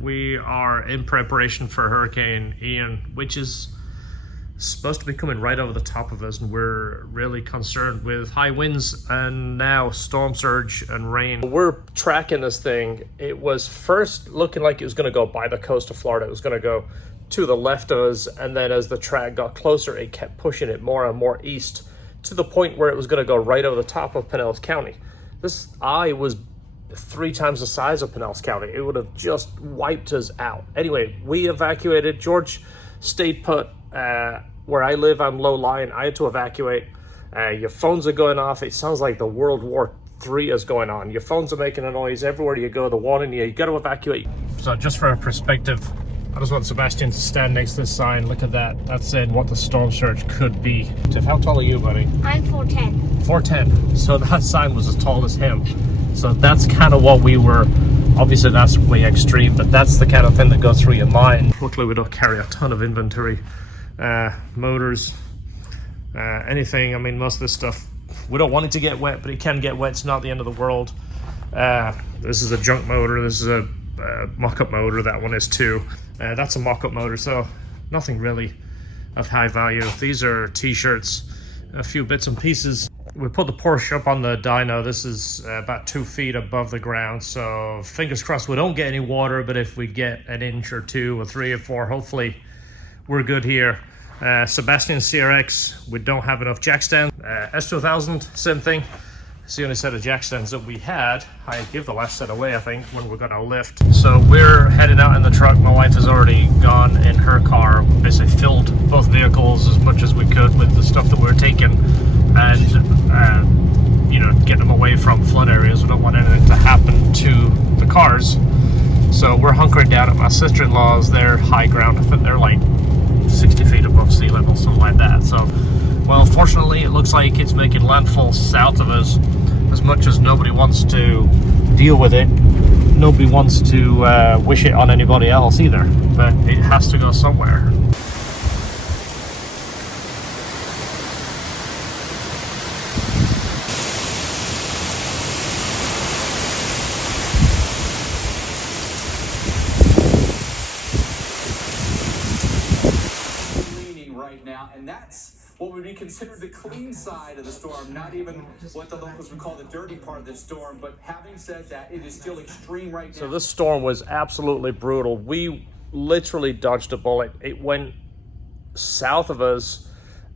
We are in preparation for Hurricane Ian, which is supposed to be coming right over the top of us, and we're really concerned with high winds and now storm surge and rain. We're tracking this thing. It was first looking like it was going to go by the coast of Florida. It was going to go to the left of us, and then as the track got closer, it kept pushing it more and more east to the point where it was going to go right over the top of Pinellas County. This eye was 3 times the size of Pinellas County. It would have just wiped us out. Anyway, we evacuated. George stayed put. Where I live, I'm low lying. I had to evacuate. Your phones are going off. It sounds like the World War III is going on. Your phones are making a noise everywhere you go. The warning you got to evacuate. So just for a perspective, I just want Sebastian to stand next to this sign. Look at that. That's saying what the storm surge could be. Tiff, how tall are you, buddy? I'm 4'10". 4'10". So that sign was as tall as him. So that's kind of what we were. Obviously, that's way extreme, but that's the kind of thing that goes through your mind. Luckily, we don't carry a ton of inventory. Motors, anything. I mean, most of this stuff, we don't want it to get wet, but it can get wet. It's not the end of the world. This is a junk motor. This is a mock-up motor. That one is too. That's a mock-up motor, so nothing really of high value. These are t-shirts, a few bits and pieces. We put the Porsche up on the dyno. This is about 2 feet above the ground, so fingers crossed we don't get any water, but if we get an inch or 2 or 3 or 4, hopefully we're good here. Sebastian CRX, we don't have enough jack stands. S2000, same thing. It's the only set of jack stands that we had. I gave the last set away, I think, when we're gonna lift. So we're headed out in the truck. My wife has already gone in her car, basically filled both vehicles as much as we could with the stuff that we were taking, and you know, get them away from flood areas. We don't want anything to happen to the cars. So we're hunkering down at my sister-in-law's. They're high ground. I think they're like 60 feet above sea level, something like that. So, well, fortunately, it looks like it's making landfall south of us. As much as nobody wants to deal with it, nobody wants to wish it on anybody else either. But it has to go somewhere. And that's what would be considered the clean side of the storm, not even what the locals would call the dirty part of the storm. But having said that, it is still extreme right now. So this storm was absolutely brutal. We literally dodged a bullet. It went south of us,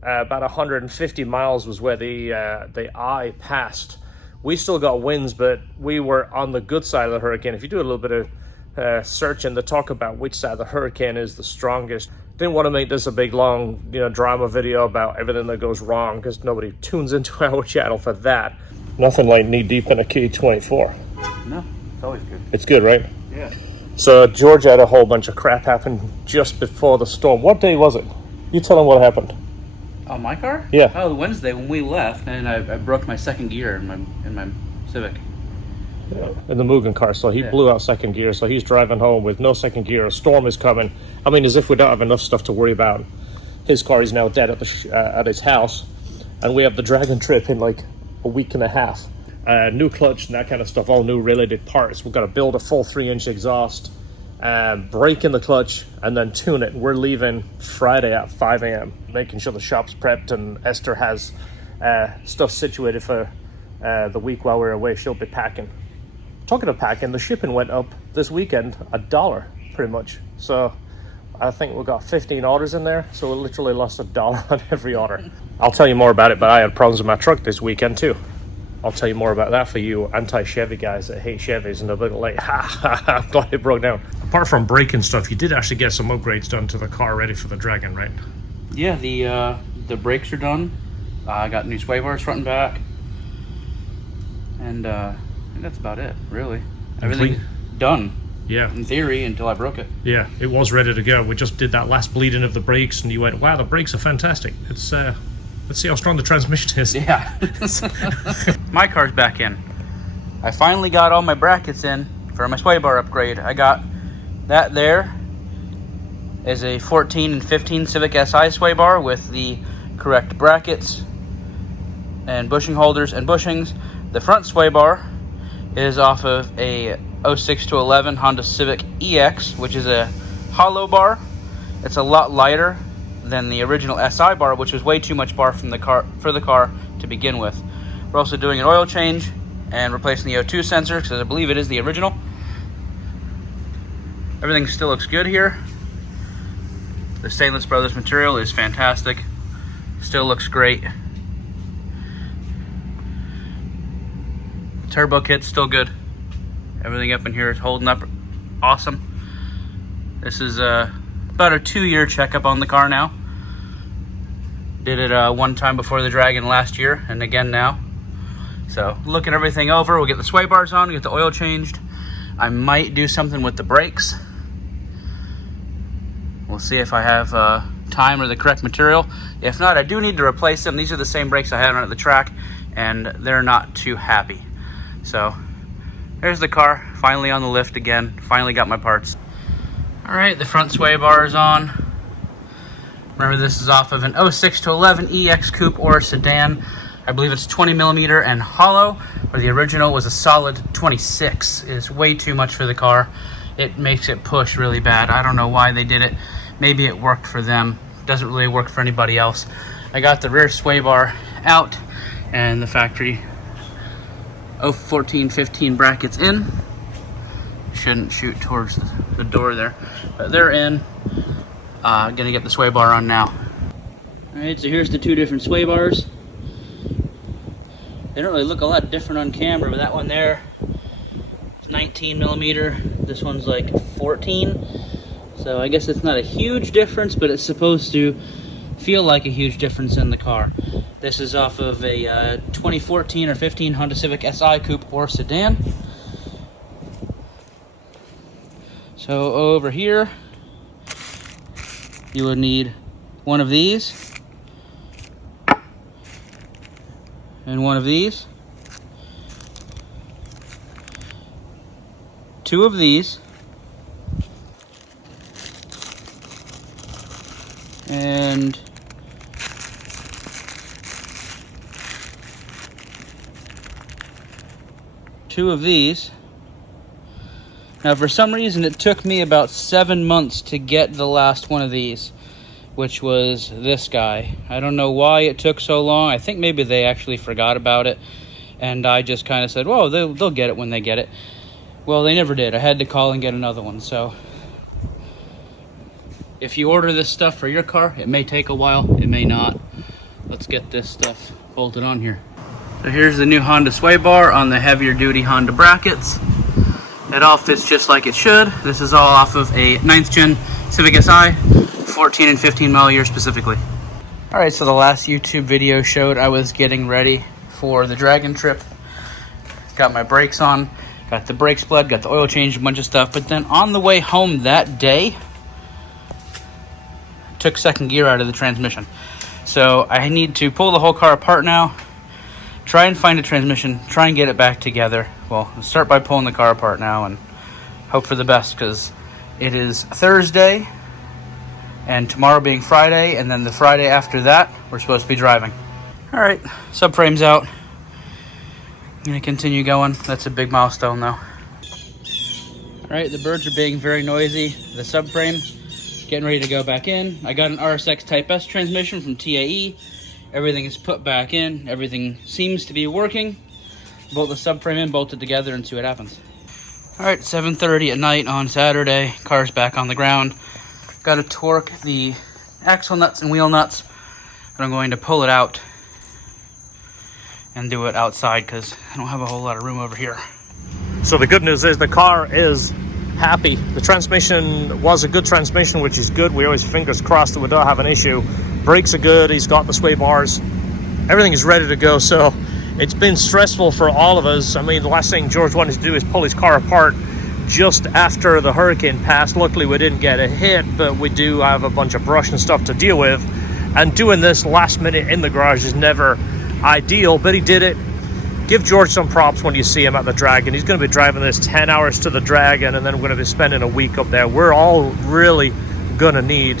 about 150 miles was where the eye passed. We still got winds, but we were on the good side of the hurricane. If you do a little bit of searching to talk about which side of the hurricane is the strongest. Didn't want to make this a big long drama video about everything that goes wrong, because nobody tunes into our channel for that. Nothing like knee deep in a K24. No, it's always good. It's good, right? Yeah. So George had a whole bunch of crap happen just before the storm. What day was it? You tell him what happened. Oh, my car? Yeah. Oh, Wednesday when we left, and I broke my second gear in my Civic. In the Mugen car, so he blew out second gear, so he's driving home with no second gear. A storm is coming. I mean, as if we don't have enough stuff to worry about. His car is now dead at his house, and we have the Dragon trip in like a week and a half. New clutch and that kind of stuff, all new related parts. We've got to build a full 3-inch exhaust, break in the clutch, and then tune it. We're leaving Friday at 5 a.m., making sure the shop's prepped, and Esther has stuff situated for the week while we're away. She'll be packing. Talking of packing, the shipping went up this weekend $1 pretty much. So I think we got 15 orders in there, so we literally lost $1 on every order. I'll tell you more about it, but I had problems with my truck this weekend too. I'll tell you more about that for you anti-Chevy guys that hate Chevys and they're a bit like, I'm glad it broke down. Apart from braking stuff, you did actually get some upgrades done to the car ready for the Dragon, right? Yeah, the brakes are done. I got new sway bars front and back. And I think that's about it, really. Everything's done. Yeah. In theory, until I broke it. Yeah, it was ready to go. We just did that last bleeding of the brakes, and you went, wow, the brakes are fantastic. It's let's see how strong the transmission is. Yeah. My car's back in. I finally got all my brackets in for my sway bar upgrade. I got that there is a 14 and 15 Civic Si sway bar with the correct brackets and bushing holders and bushings. The front sway bar is off of a 06 to 11 Honda Civic EX, which is a hollow bar. It's a lot lighter than the original SI bar, which was way too much bar from the car for the car to begin with. We're also doing an oil change and replacing the O2 sensor, because I believe it is the original. Everything still looks good here. The Stainless Brothers material is fantastic. Still looks great. Turbo kit's still good. Everything up in here is holding up awesome. This is about a 2-year checkup on the car now. Did it one time before the Dragon last year, and again now. So looking everything over, we'll get the sway bars on, get the oil changed. I might do something with the brakes. We'll see if I have time or the correct material. If not, I do need to replace them. These are the same brakes I had on at the track, and they're not too happy. So there's the car, finally on the lift again. Finally got my parts. All right, the front sway bar is on. Remember, this is off of an 06 to 11 EX Coupe or sedan. I believe it's 20 millimeter and hollow, where the original was a solid 26. It's way too much for the car. It makes it push really bad. I don't know why they did it. Maybe it worked for them. Doesn't really work for anybody else. I got the rear sway bar out and the factory 014-15 brackets in. Shouldn't shoot towards the door there, but they're in. Gonna get the sway bar on now. All right, so here's the two different sway bars. They don't really look a lot different on camera, but that one there is 19 millimeter. This one's like 14. So I guess it's not a huge difference, but it's supposed to feel like a huge difference in the car. This is off of a 2014 or 15 Honda Civic SI Coupe or sedan. So over here, you would need one of these and one of these, two of these, and two of these. Now, for some reason, it took me about 7 months to get the last one of these, which was this guy. I don't know why it took so long. I think maybe they actually forgot about it, and I just kind of said, whoa, they'll get it when they get it. Well, they never did. I had to call and get another one. So if you order this stuff for your car, it may take a while, it may not. Let's get this stuff bolted on here. So here's the new Honda sway bar on the heavier duty Honda brackets. It all fits just like it should. This is all off of a 9th gen Civic Si, 14 and 15 mile a year specifically. All right, so the last YouTube video showed I was getting ready for the Dragon trip. Got my brakes on, got the brake spled, got the oil change, a bunch of stuff. But then on the way home that day, took second gear out of the transmission. So I need to pull the whole car apart now, try and find a transmission, try and get it back together. Well, I'll start by pulling the car apart now and hope for the best, because it is Thursday and tomorrow being Friday, and then the Friday after that we're supposed to be driving. All right, subframe's out. I'm gonna continue going. That's a big milestone though. All right, the birds are being very noisy. The subframe getting ready to go back in. I got an RSX Type S transmission from TAE. Everything is put back in. Everything seems to be working. Bolt the subframe in, bolt it together, and see what happens. All right, 7:30 at night on Saturday. Car's back on the ground. Got to torque the axle nuts and wheel nuts, but I'm going to pull it out and do it outside because I don't have a whole lot of room over here. So the good news is the car is happy. The transmission was a good transmission, which is good. We always fingers crossed that we don't have an issue. Brakes are good. He's got the sway bars. Everything is ready to go. So it's been stressful for all of us. I mean, the last thing George wanted to do is pull his car apart just after the hurricane passed. Luckily, we didn't get a hit, but we do have a bunch of brush and stuff to deal with. And doing this last minute in the garage is never ideal, but he did it. Give George some props when you see him at the Dragon. He's going to be driving this 10 hours to the Dragon, and then we're going to be spending a week up there. We're all really going to need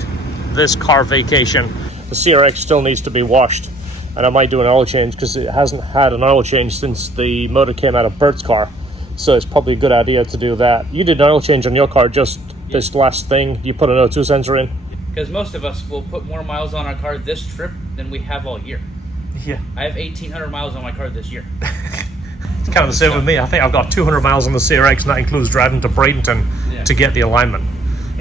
this car vacation. The CRX still needs to be washed, and I might do an oil change because it hasn't had an oil change since the motor came out of Bert's car. So it's probably a good idea to do that. You did an oil change on your car just this last thing. You put an O2 sensor in. Because most of us will put more miles on our car this trip than we have all year. Yeah. I have 1,800 miles on my car this year. It's kind of the same with me. I think I've got 200 miles on the CRX, and that includes driving to Bradenton to get the alignment.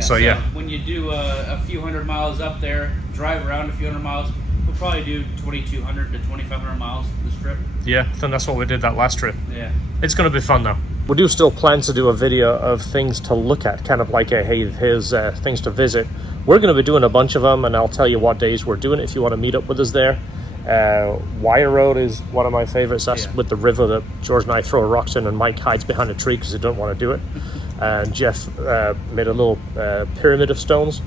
So when you do a few hundred miles up there, drive around a few hundred miles, we'll probably do 2,200 to 2,500 miles this trip. Yeah, I think that's what we did that last trip. Yeah. It's going to be fun though. We do still plan to do a video of things to look at, kind of like here's things to visit. We're going to be doing a bunch of them, and I'll tell you what days we're doing it if you want to meet up with us there. Wire Road is one of my favorites. That's with the river that George and I throw rocks in, and Mike hides behind a tree because he don't want to do it. And Jeff made a little pyramid of stones.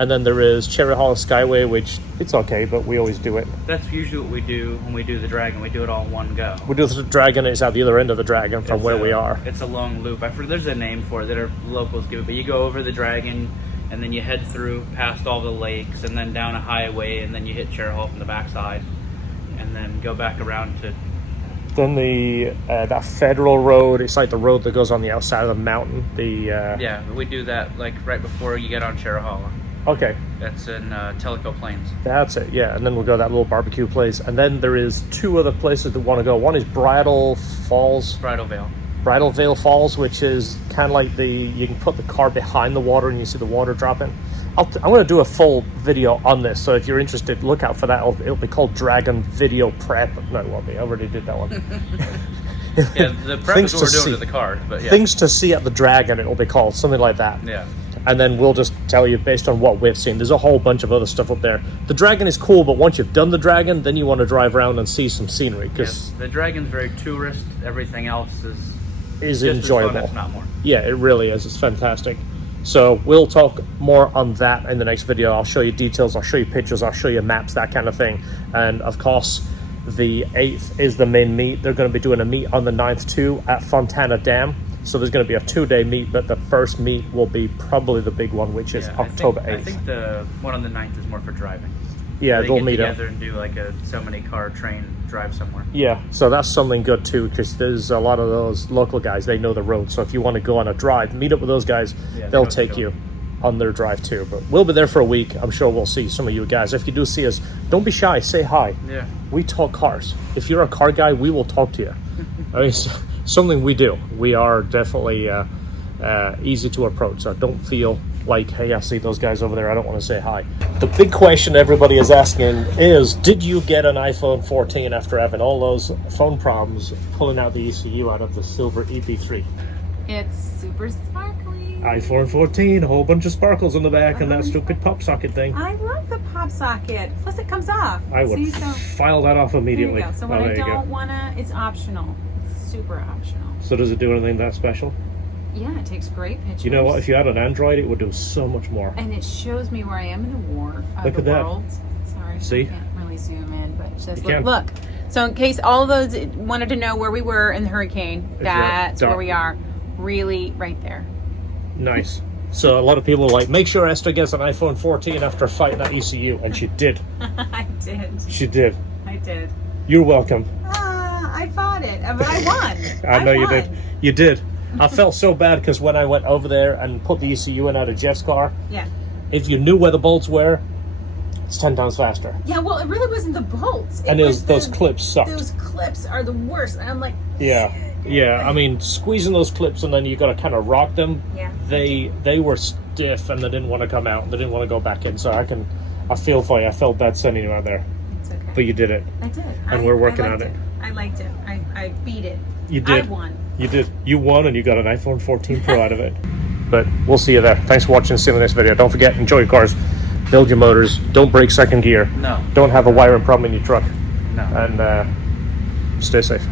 And then there is Cherry Hollow Skyway, which it's okay, but we always do it. That's usually what we do when we do the Dragon. We do it all in one go. We do the Dragon, it's at the other end of the Dragon from where we are. It's a long loop. There's a name for it that our locals give it, but you go over the Dragon, and then you head through past all the lakes, and then down a highway, and then you hit Cherry Hollow from the backside, and then go back around to... Then that federal road, it's like the road that goes on the outside of the mountain. Yeah, we do that like right before you get on Cherry Hollow. Okay. That's in Tellico Plains. That's it, yeah. And then we'll go to that little barbecue place. And then there is two other places that want to go. One is Bridal Vale Falls, which is kind of like you can put the car behind the water and you see the water dropping. I'm going to do a full video on this, so if you're interested, look out for that. It'll be called Dragon Video Prep. No, it won't be. I already did that one. Yeah, the prep is what we're doing to the cars. But yeah. Things to see at the Dragon, it'll be called, something like that. Yeah. And then we'll just tell you based on what we've seen. There's a whole bunch of other stuff up there. The Dragon is cool, but once you've done the Dragon, then you want to drive around and see some scenery. Yes, the Dragon's very tourist. Everything else is just enjoyable. As fun, if not more. Yeah, it really is. It's fantastic. So we'll talk more on that in the next video. I'll show you details, I'll show you pictures, I'll show you maps, that kind of thing. And of course, the 8th is the main meet. They're going to be doing a meet on the 9th too at Fontana Dam. So there's going to be a 2-day meet, but the first meet will be probably the big one, which is October 8th. I think the one on the 9th is more for driving. Yeah, they'll meet together and do like a so many car train drive somewhere. Yeah, so that's something good too, because there's a lot of those local guys, they know the road. So if you want to go on a drive, meet up with those guys, they'll take you on their drive too. But we'll be there for a week. I'm sure we'll see some of you guys. If you do see us, don't be shy, say hi. Yeah. We talk cars. If you're a car guy, we will talk to you. I mean, it's something we do. We are definitely easy to approach, so don't feel like, hey, I see those guys over there, I don't want to say hi. The big question everybody is asking is, did you get an iPhone 14 after having all those phone problems pulling out the ECU out of the silver EP3? It's super sparkly. iPhone 14, a whole bunch of sparkles on the back, and that stupid pop socket thing. I love the pop socket. Plus it comes off. I would file that off immediately. There you go. So when I don't want to, it's optional. It's super optional. So does it do anything that special? Yeah, it takes great pictures. You know what? If you had an Android, it would do so much more. And it shows me where I am in the world. Look at that. Sorry, see? I can't really zoom in, but it says, look. So in case all of those wanted to know where we were in the hurricane, that's where we are. Really right there. Nice. So a lot of people are like, make sure Esther gets an iPhone 14 after fighting that ECU, and she did. I did. She did. I did. You're welcome. I fought it, but I won. I know you did. You did. I felt so bad because when I went over there and put the ECU in out of Jeff's car, if you knew where the bolts were, it's 10 times faster. Yeah, well, it really wasn't the bolts. And those clips sucked. Those clips are the worst. And I'm like... Yeah. I mean, squeezing those clips and then you got to kind of rock them. Yeah. They were stiff and they didn't want to come out. They didn't want to go back in. So I feel for you. I felt bad sending you out there. It's okay. But you did it. I did. And we're working on it. I liked it. I beat it. You did. I won. You did. You won and you got an iPhone 14 Pro out of it. But we'll see you there. Thanks for watching and seeing this video. Don't forget, enjoy your cars. Build your motors. Don't break second gear. No. Don't have a wiring problem in your truck. No. And stay safe.